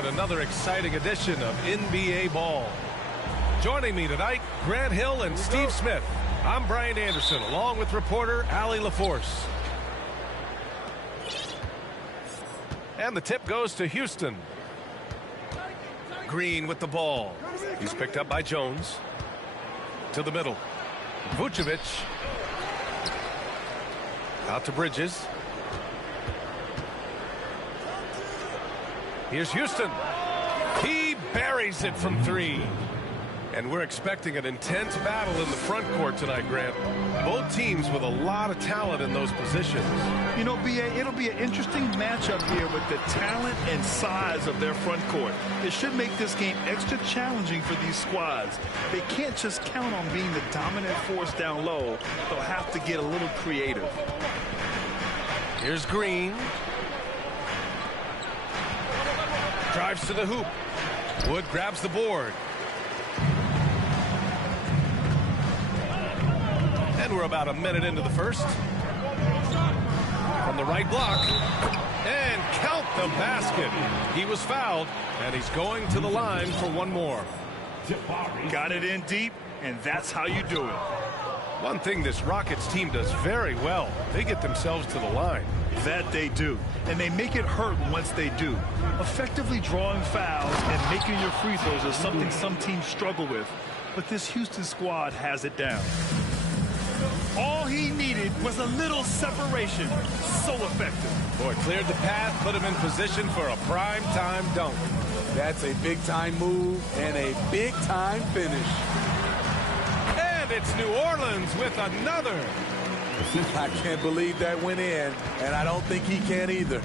Another exciting edition of NBA Ball. Joining me tonight, Grant Hill and Steve Smith. I'm Brian Anderson, along with reporter Allie LaForce. And the tip goes to Houston. Green with the ball. He's picked up by Jones. To the middle. Vucevic. Out to Bridges. Here's Houston. He buries it from three. And we're expecting an intense battle in the front court tonight, Grant. Both teams with a lot of talent in those positions. You know, B.A., it'll be an interesting matchup here with the talent and size of their front court. It should make this game extra challenging for these squads. They can't just count on being the dominant force down low. They'll have to get a little creative. Here's Green. Drives to the hoop. Wood grabs the board. And we're about a minute into the first. From the right block. And count the basket. He was fouled, and he's going to the line for one more. Got it in deep, and that's how you do it. One thing this Rockets team does very well, they get themselves to the line. That they do, and they make it hurt once they do. Effectively drawing fouls and making your free throws is something some teams struggle with, but this Houston squad has it down. All he needed was a little separation. So effective. Boy, cleared the path, put him in position for a prime-time dunk. That's a big-time move and a big-time finish. And it's New Orleans with another. I can't believe that went in, and I don't think he can either.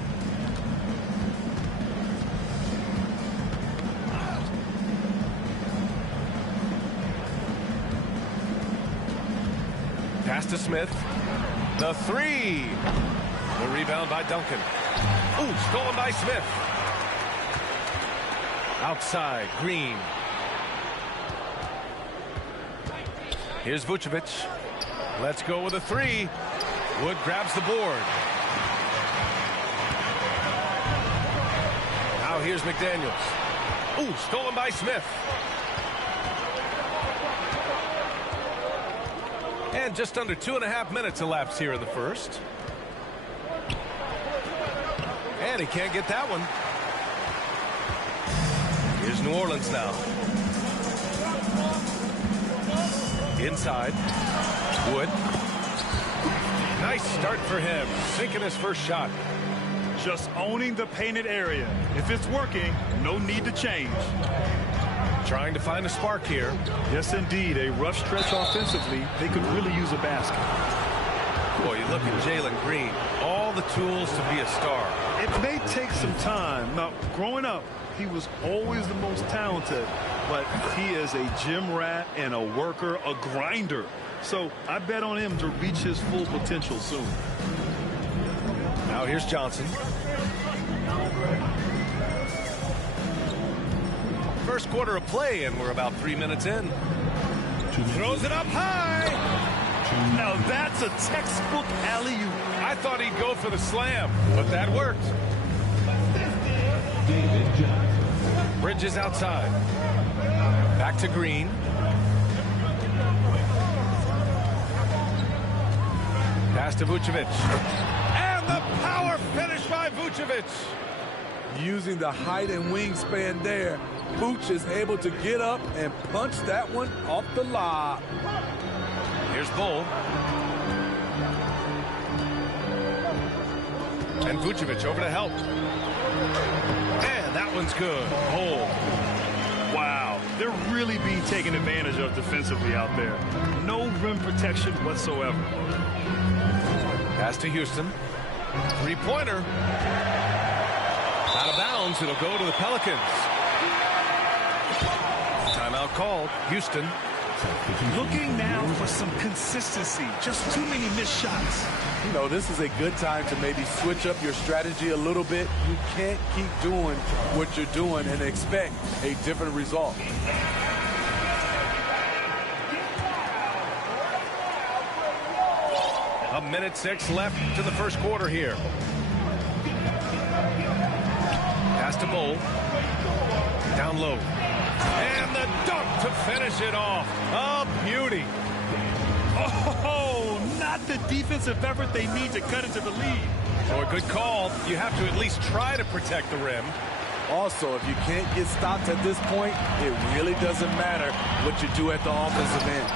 Pass to Smith. The three. The rebound by Duncan. Ooh, stolen by Smith. Outside, Green. Here's Vucevic. Let's go with a three. Wood grabs the board. Now here's McDaniels. Ooh, stolen by Smith. And just under 2.5 minutes elapsed here in the first. And he can't get that one. Here's New Orleans now. Inside. Wood. Nice start for him. Sinking his first shot. Just owning the painted area. If it's working, no need to change. Trying to find a spark here. Yes, indeed. A rough stretch offensively. They could really use a basket. Boy, you look at Jalen Green. All the tools to be a star. It may take some time. Now, growing up, he was always the most talented. But he is a gym rat and a worker, a grinder. So I bet on him to reach his full potential soon. Now here's Johnson. First quarter of play, and we're about 3 minutes in. Throws it up high. Now that's a textbook alley-oop. I thought he'd go for the slam, but that worked. Bridges outside. Back to Green. Pass to Vucevic. And the power finish by Vucevic. Using the height and wingspan there, Vooch is able to get up and punch that one off the lob. Here's Bull. And Vucevic over to help. And that one's good. Bull. Wow, they're really being taken advantage of defensively out there. No rim protection whatsoever. Pass to Houston. Three-pointer. Out of bounds. It'll go to the Pelicans. Timeout called. Houston. Looking now for some consistency. Just too many missed shots. You know, this is a good time to maybe switch up your strategy a little bit. You can't keep doing what you're doing and expect a different result. A minute 6 left to the first quarter here. Pass to Bull. Down low. And the dunk to finish it off. A beauty. Oh, not the defensive effort they need to cut into the lead. So a good call. You have to at least try to protect the rim. Also, if you can't get stopped at this point, it really doesn't matter what you do at the offensive end.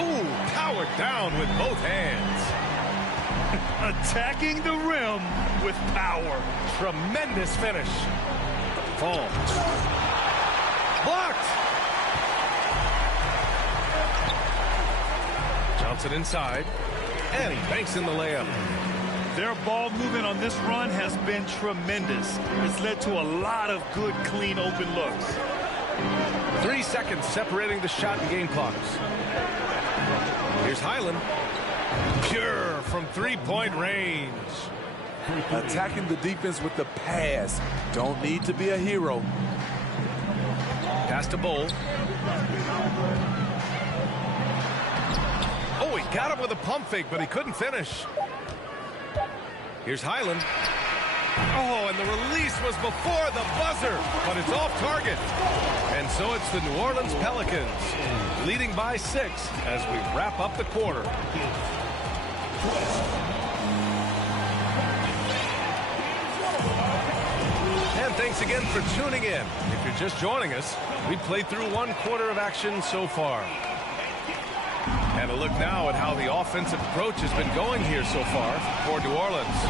Ooh, powered down with both hands. Attacking the rim with power. Tremendous finish. Fall. Blocked. Johnson inside. And he banks in the layup. Their ball movement on this run has been tremendous. It's led to a lot of good, clean, open looks. 3 seconds separating the shot and game clocks. Here's Highland. Pure from three-point range. Attacking the defense with the pass. Don't need to be a hero. Pass to Bull. Oh, he got him with a pump fake, but he couldn't finish. Here's Highland. Oh, and the release was before the buzzer, but it's off target. And so it's the New Orleans Pelicans leading by 6 as we wrap up the quarter. And thanks again for tuning in. If you're just joining us, we played through 1 quarter of action so far. And a look now at how the offensive approach has been going here so far for New Orleans.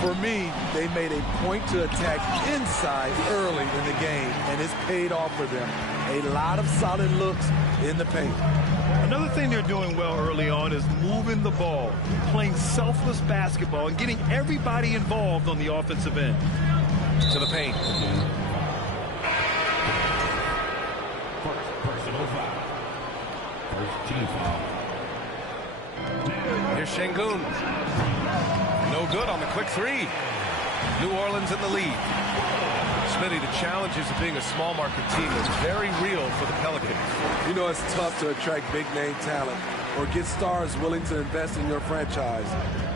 For me, they made a point to attack inside early in the game, and it's paid off for them. A lot of solid looks in the paint. Another thing they're doing well early on is moving the ball, playing selfless basketball, and getting everybody involved on the offensive end. To the paint. Personal foul. First team foul. Here's Şengün. No good on the quick three. New Orleans in the lead. Smitty, the challenges of being a small market team is very real for the Pelicans. You know, it's tough to attract big-name talent or get stars willing to invest in your franchise.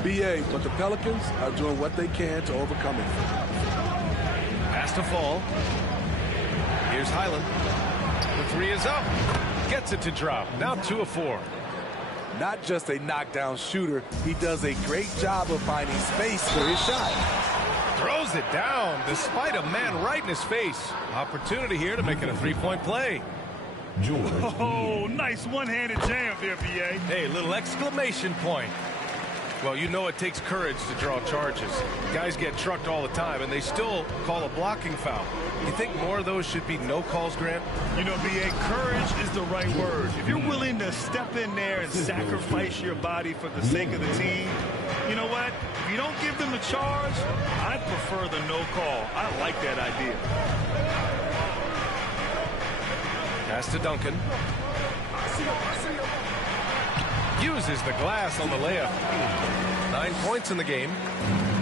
BA, but the Pelicans are doing what they can to overcome it. Pass to Fall. Here's Highland. The three is up. Gets it to drop. Now 2 of 4. Not just a knockdown shooter, he does a great job of finding space for his shot. Throws it down despite a man right in his face. Opportunity here to make it a 3-point play. George. Oh, nice one-handed jam there, BA. Hey, little exclamation point. Well, you know it takes courage to draw charges. Guys get trucked all the time, and they still call a blocking foul. You think more of those should be no calls, Grant? You know, BA, courage is the right word. If you're willing to step in there and sacrifice your body for the sake of the team, you know what? If you don't give them a charge, I prefer the no call. I like that idea. Pass to Duncan. Uses the glass on the layup. 9 points in the game.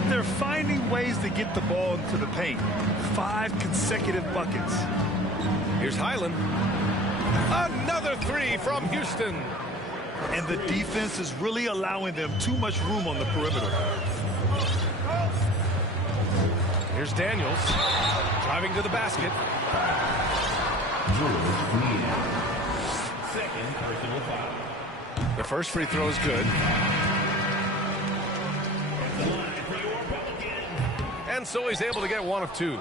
They're finding ways to get the ball into the paint. 5 consecutive buckets. Here's Highland. Another 3 from Houston. And the defense is really allowing them too much room on the perimeter. Here's Daniels. Driving to the basket. Second personal foul. The first free throw is good. And And so he's able to get one of two.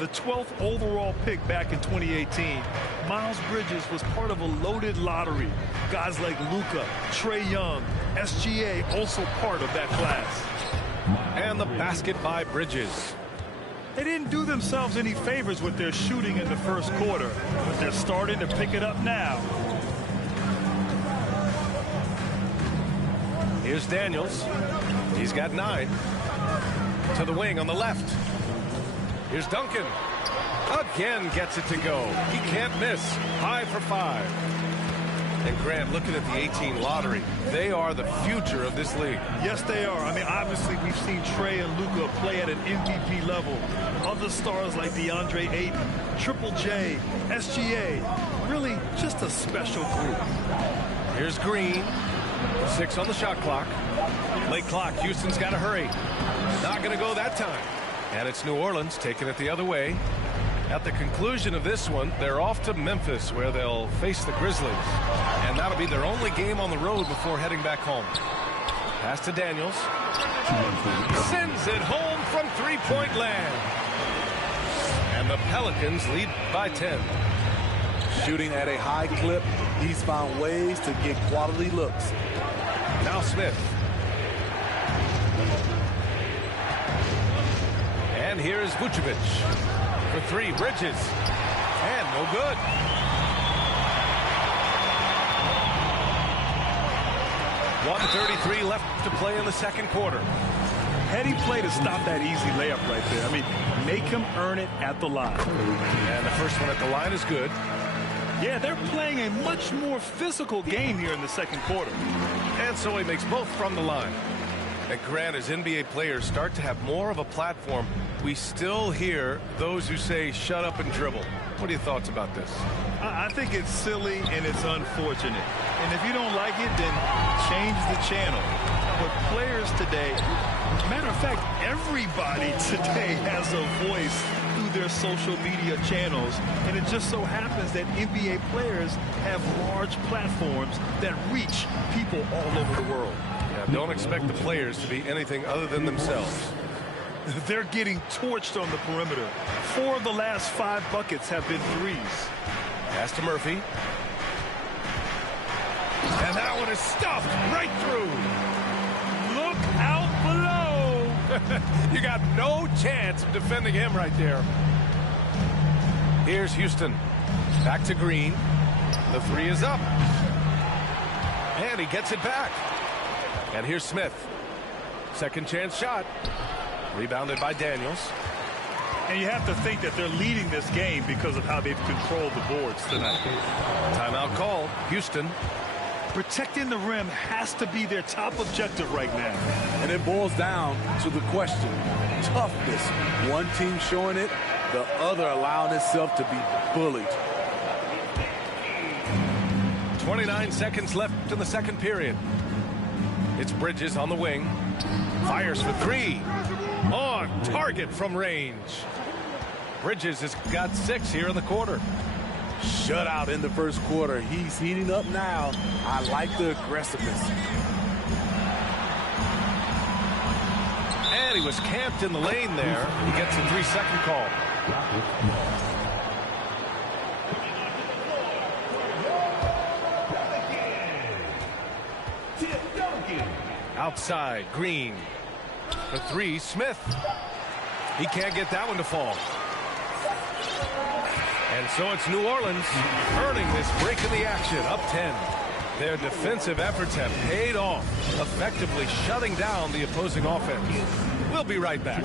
The 12th overall pick back in 2018, Miles Bridges was part of a loaded lottery. Guys like Luka, Trae Young, SGA also part of that class. And the basket by Bridges. They didn't do themselves any favors with their shooting in the first quarter, but they're starting to pick it up now. Here's Daniels. He's got 9. To the wing on the left. Here's Duncan. Again gets it to go. He can't miss. 5 for 5. And Grant, looking at the 18 lottery, they are the future of this league. Yes, they are. I mean, obviously, we've seen Trae and Luka play at an MVP level. Other stars like DeAndre Ayton, Triple J, SGA, really just a special group. Here's Green. 6 on the shot clock. Late clock. Houston's got to hurry. Not going to go that time. And it's New Orleans taking it the other way. At the conclusion of this one, they're off to Memphis, where they'll face the Grizzlies. And that'll be their only game on the road before heading back home. Pass to Daniels. Sends it home from three-point land. And the Pelicans lead by 10. Shooting at a high clip, he's found ways to get quality looks. Now Smith. And here's Vucevic. For 3, Bridges. And no good. .133 left to play in the second quarter. Heady play to stop that easy layup right there. I mean, make him earn it at the line. And the first one at the line is good. Yeah, they're playing a much more physical game here in the second quarter. And so he makes both from the line. And Grant, as NBA players start to have more of a platform, we still hear those who say shut up and dribble. What are your thoughts about this? I think it's silly and it's unfortunate. And if you don't like it, then change the channel. But players today, matter of fact, everybody today has a voice through their social media channels. And it just so happens that NBA players have large platforms that reach people all over the world. Yeah, don't expect the players to be anything other than themselves. They're getting torched on the perimeter. 4 of the last 5 buckets have been threes. Pass to Murphy. And that one is stuffed right through. Look out below. You got no chance of defending him right there. Here's Houston. Back to Green. The 3 is up. And he gets it back. And here's Smith. Second chance shot. Rebounded by Daniels. And you have to think that they're leading this game because of how they've controlled the boards tonight. Timeout called. Houston. Protecting the rim has to be their top objective right now. And it boils down to the question. Toughness. One team showing it, the other allowing itself to be bullied. 29 seconds left in the second period. It's Bridges on the wing. Fires for 3. On target from range. Bridges has got 6 here in the quarter. Shutout in the first quarter. He's heating up now. I like the aggressiveness. And he was camped in the lane there. He gets a 3-second call. Outside, Green. For 3, Smith. He can't get that one to fall. And so it's New Orleans earning this break in the action, up 10. Their defensive efforts have paid off, effectively shutting down the opposing offense. We'll be right back.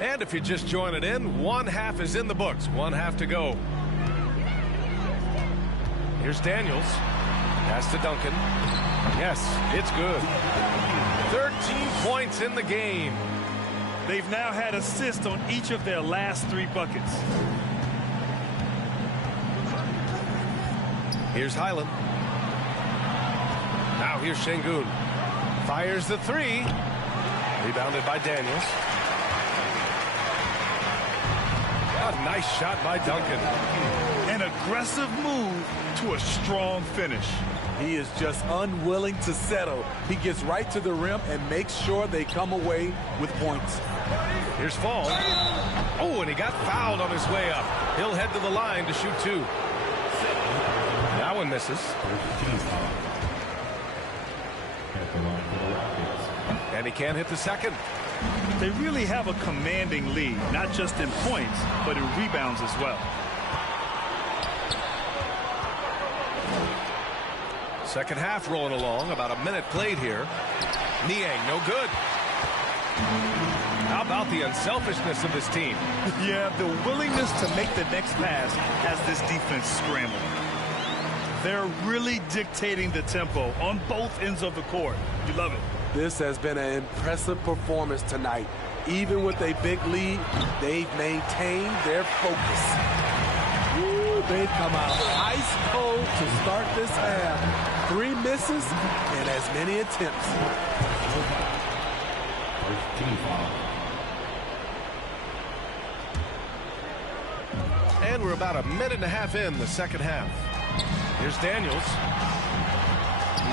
And if you're just joining in, 1 half is in the books, 1 half to go. Here's Daniels. Pass to Duncan. Yes, it's good. 13 points in the game. They've now had assists on each of their last 3 buckets. Here's Highland. Now here's Şengün. Fires the 3. Rebounded by Daniels. A nice shot by Duncan. And a aggressive move to a strong finish. He is just unwilling to settle. He gets right to the rim and makes sure they come away with points. Here's Fall. Oh, and he got fouled on his way up. He'll head to the line to shoot 2. That one misses. And he can't hit the second. They really have a commanding lead, not just in points, but in rebounds as well. Second half rolling along. About a minute played here. Niang, no good. How about the unselfishness of this team? Yeah, the willingness to make the next pass has this defense scrambling. They're really dictating the tempo on both ends of the court. You love it. This has been an impressive performance tonight. Even with a big lead, they've maintained their focus. Ooh, they've come out ice cold to start this half. 3 misses and as many attempts. First team foul. And we're about a minute and a half in the second half. Here's Daniels.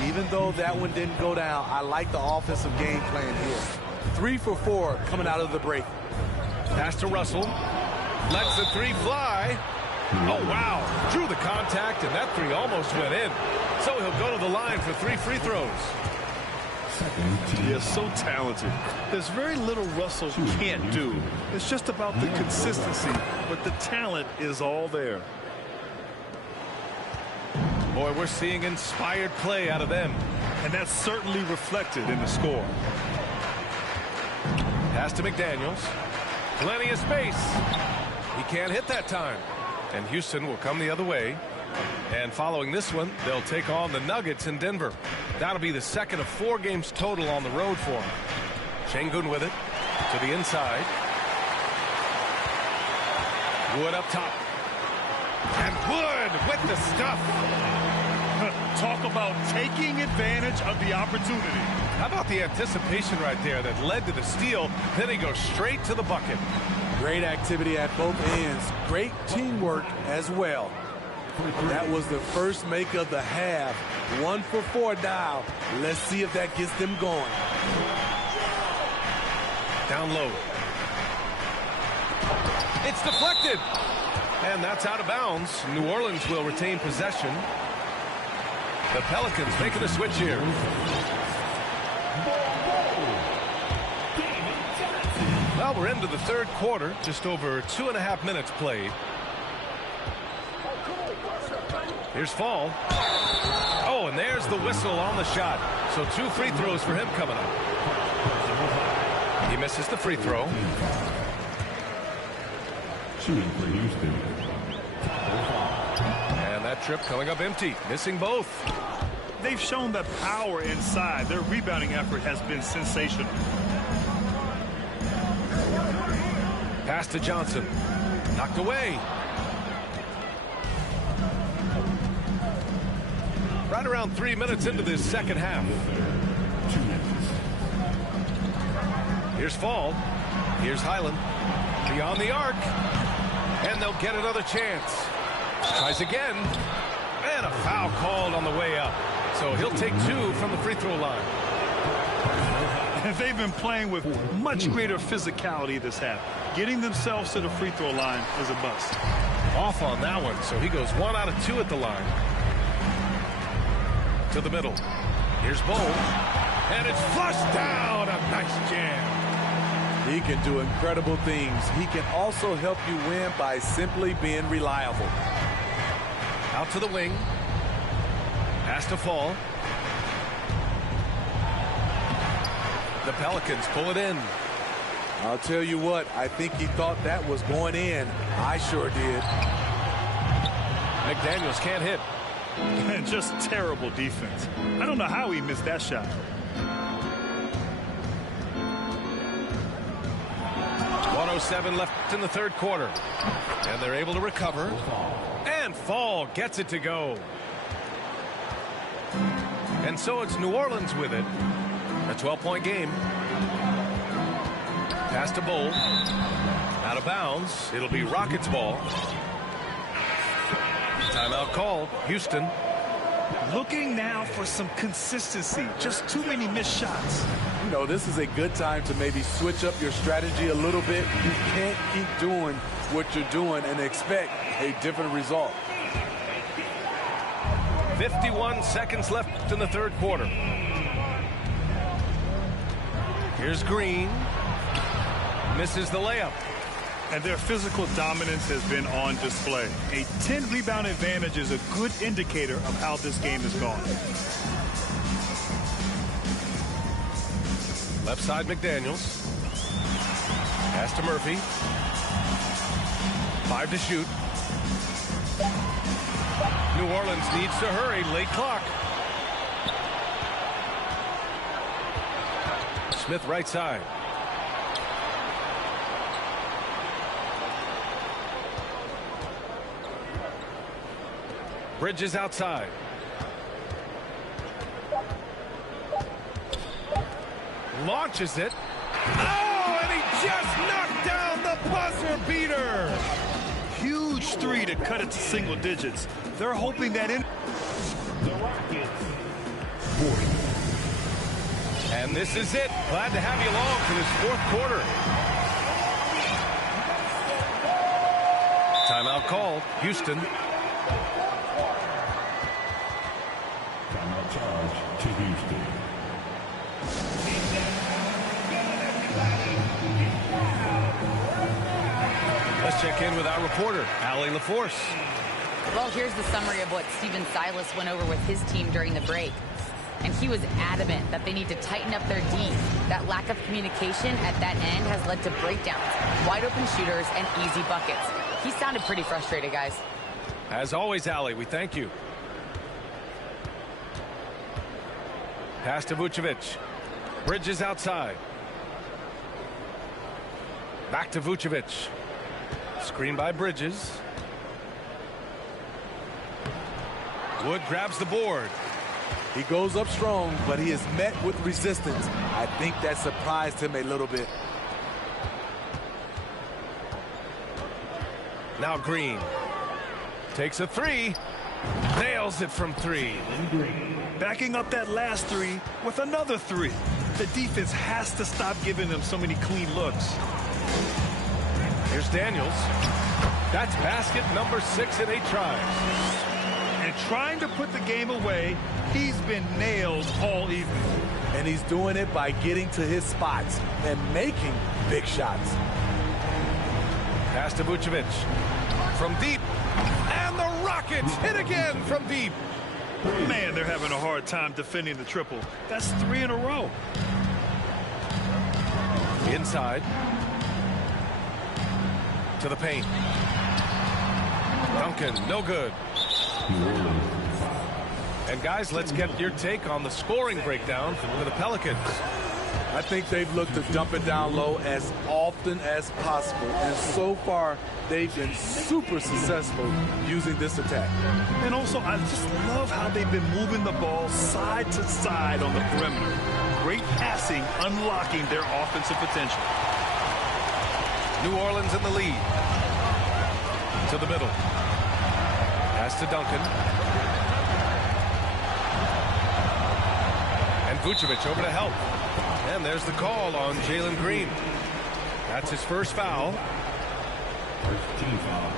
Even though that one didn't go down, I like the offensive game plan here. 3 for 4 coming out of the break. Pass to Russell. Lets the 3 fly. Oh, wow. Drew the contact, and that 3 almost went in. So he'll go to the line for 3 free throws. They're so talented. There's very little Russell can't do. It's just about the consistency, but the talent is all there. Boy, we're seeing inspired play out of them. And that's certainly reflected in the score. Pass to McDaniels. Plenty of space. He can't hit that time. And Houston will come the other way. And following this one, they'll take on the Nuggets in Denver. That'll be the second of 4 games total on the road for him. Şengün with it to the inside. Wood up top. And Wood with the stuff. Talk about taking advantage of the opportunity. How about the anticipation right there that led to the steal? Then he goes straight to the bucket. Great activity at both ends. Great teamwork as well. That was the first make of the half. 1 for 4 now. Let's see if that gets them going. Down low. It's deflected. And that's out of bounds. New Orleans will retain possession. The Pelicans making a switch here. Well, we're into the third quarter. Just over 2.5 minutes played. Here's Fall. Oh, and there's the whistle on the shot. So 2 free throws for him coming up. He misses the free throw. Shooting for Houston. And that trip coming up empty. Missing both. They've shown that power inside. Their rebounding effort has been sensational. Pass to Johnson. Knocked away. Right around 3 minutes into this second half. Here's Fall. Here's Highland. Beyond the arc. And they'll get another chance. Tries again. And a foul called on the way up. So he'll take 2 from the free throw line. They've been playing with much greater physicality this half. Getting themselves to the free throw line is a bust. Off on that one. So he goes 1 out of 2 at the line. To the middle. Here's Bowl. And it's flushed down. A nice jam. He can do incredible things. He can also help you win by simply being reliable. Out to the wing. Pass to Fall. The Pelicans pull it in. I'll tell you what, I think he thought that was going in. I sure did. McDaniels can't hit. Just terrible defense. I don't know how he missed that shot. .107 left in the third quarter. And they're able to recover. And Fall gets it to go. And so it's New Orleans with it. A 12-point game. Pass to Bowl. Out of bounds. It'll be Rockets ball. Timeout called. Houston. Looking now for some consistency. Just too many missed shots. You know, this is a good time to maybe switch up your strategy a little bit. You can't keep doing what you're doing and expect a different result. 51 seconds left in the third quarter. Here's Green. Misses the layup. And their physical dominance has been on display. A 10-rebound advantage is a good indicator of how this game has gone. Left side, McDaniels. Pass to Murphy. 5 to shoot. New Orleans needs to hurry. Late clock. Smith right side. Bridges outside. Launches it. Oh, and he just knocked down the buzzer beater. Huge three to cut it to single digits. They're hoping that in. The Rockets. 40. And this is it. Glad to have you along for this fourth quarter. Timeout called. Houston. Timeout charge to Houston. Let's check in with our reporter, Allie LaForce. Well, here's the summary of what Stephen Silas went over with his team during the break. And he was adamant that they need to tighten up their D. That lack of communication at that end has led to breakdowns, wide open shooters, and easy buckets. He sounded pretty frustrated, guys. As always, Allie, we thank you. Pass to Vucevic. Bridges outside. Back to Vucevic. Screen by Bridges. Wood grabs the board. He goes up strong, but he is met with resistance. I think that surprised him a little bit. Now Green. Takes a three. Nails it from three. Backing up that last three with another three. The defense has to stop giving them so many clean looks. Here's Daniels. That's basket number 6 in 8 tries. And trying to put the game away, he's been nailed all evening. And he's doing it by getting to his spots and making big shots. Pass to Vucevic. From deep. And the Rockets hit again from deep. Man, they're having a hard time defending the triple. That's 3 in a row. Inside. To the paint. Duncan, no good. And guys, let's get your take on the scoring breakdown for the Pelicans. I think they've looked to dump it down low as often as possible. And so far, they've been super successful using this attack. And also, I just love how they've been moving the ball side to side on the perimeter. Great passing, unlocking their offensive potential. New Orleans in the lead. To the middle. Pass to Duncan. And Vucevic over to help. And there's the call on Jalen Green. That's his first foul. First team foul.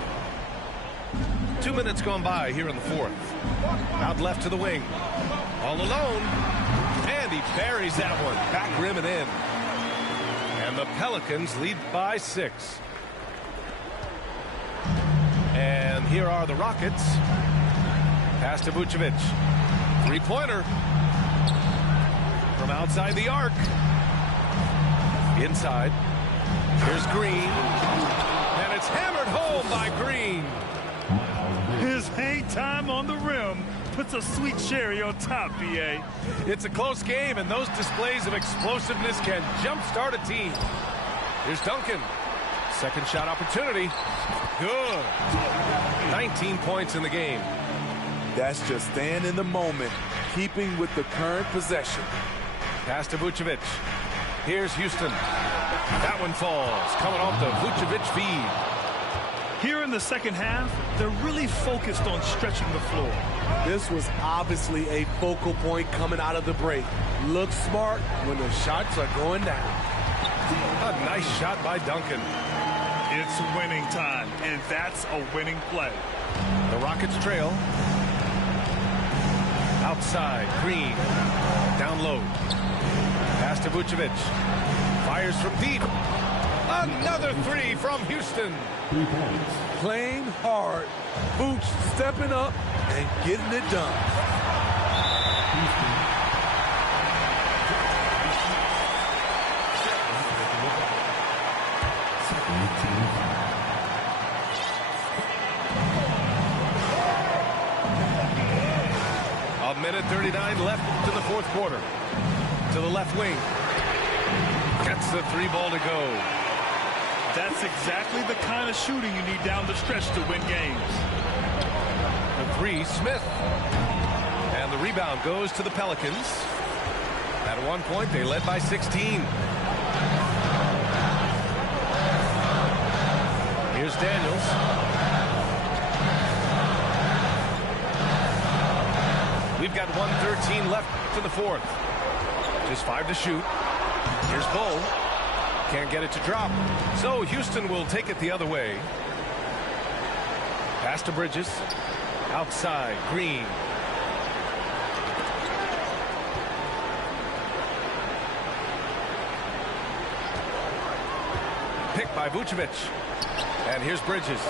2 minutes gone by here in the fourth. Out left to the wing. All alone. And he buries that one. Back rim and in. And the Pelicans lead by 6. And here are the Rockets. Pass to Vucevic. Three-pointer. From outside the arc. Inside. Here's Green. And it's hammered home by Green. His hang time on the rim puts a sweet cherry on top, B.A. It's a close game, and those displays of explosiveness can jumpstart a team. Here's Duncan. Second shot opportunity. Good. 19 points in the game. That's just staying in the moment, keeping with the current possession. Pass to Vucevic. Here's Houston. That one falls, coming off the Vucevic feed. Here in the second half, they're really focused on stretching the floor. This was obviously a focal point coming out of the break. Look smart when the shots are going down. A nice shot by Duncan. It's winning time, and that's a winning play. The Rockets trail. Outside, Green. Down low. Pass to Vucevic. Fires from deep. Another three from Houston. 3 points. Playing hard. Vooch stepping up and getting it done. A minute 39 left to the fourth quarter. To the left wing. Gets the three ball to go. That's exactly the kind of shooting you need down the stretch to win games. The three, Smith. And the rebound goes to the Pelicans. At one point, they led by 16. Here's Daniels. We've got 1:13 left to the fourth. Just 5 to shoot. Here's Bull. Can't get it to drop. So Houston will take it the other way. Pass to Bridges. Outside, Green. Picked by Vucevic. And here's Bridges.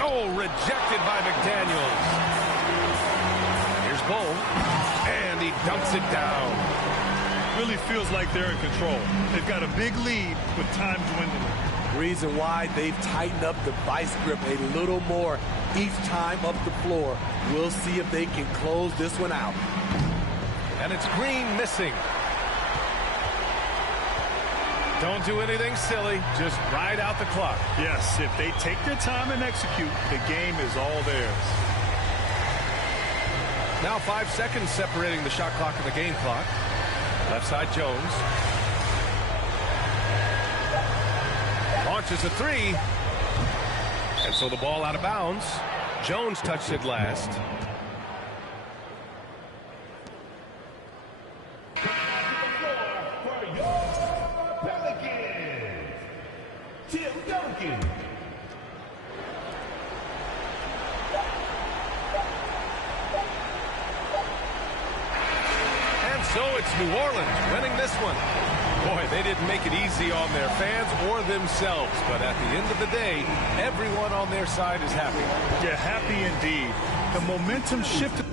Oh, rejected by McDaniels. Here's Bull. And he dunks it down. Really feels like they're in control. They've got a big lead with time dwindling. Reason why they've tightened up the vice grip a little more each time up the floor. We'll see if they can close this one out. And it's Green missing. Don't do anything silly. Just ride out the clock. Yes, if they take their time and execute, the game is all theirs. Now 5 seconds separating the shot clock and the game clock. Left side, Jones. Launches a three. And so the ball out of bounds. Jones touched it last. For your Pelicans, Tim Duncan. So it's New Orleans winning this one. Boy, they didn't make it easy on their fans or themselves. But at the end of the day, everyone on their side is happy. Yeah, happy indeed. The momentum shifted.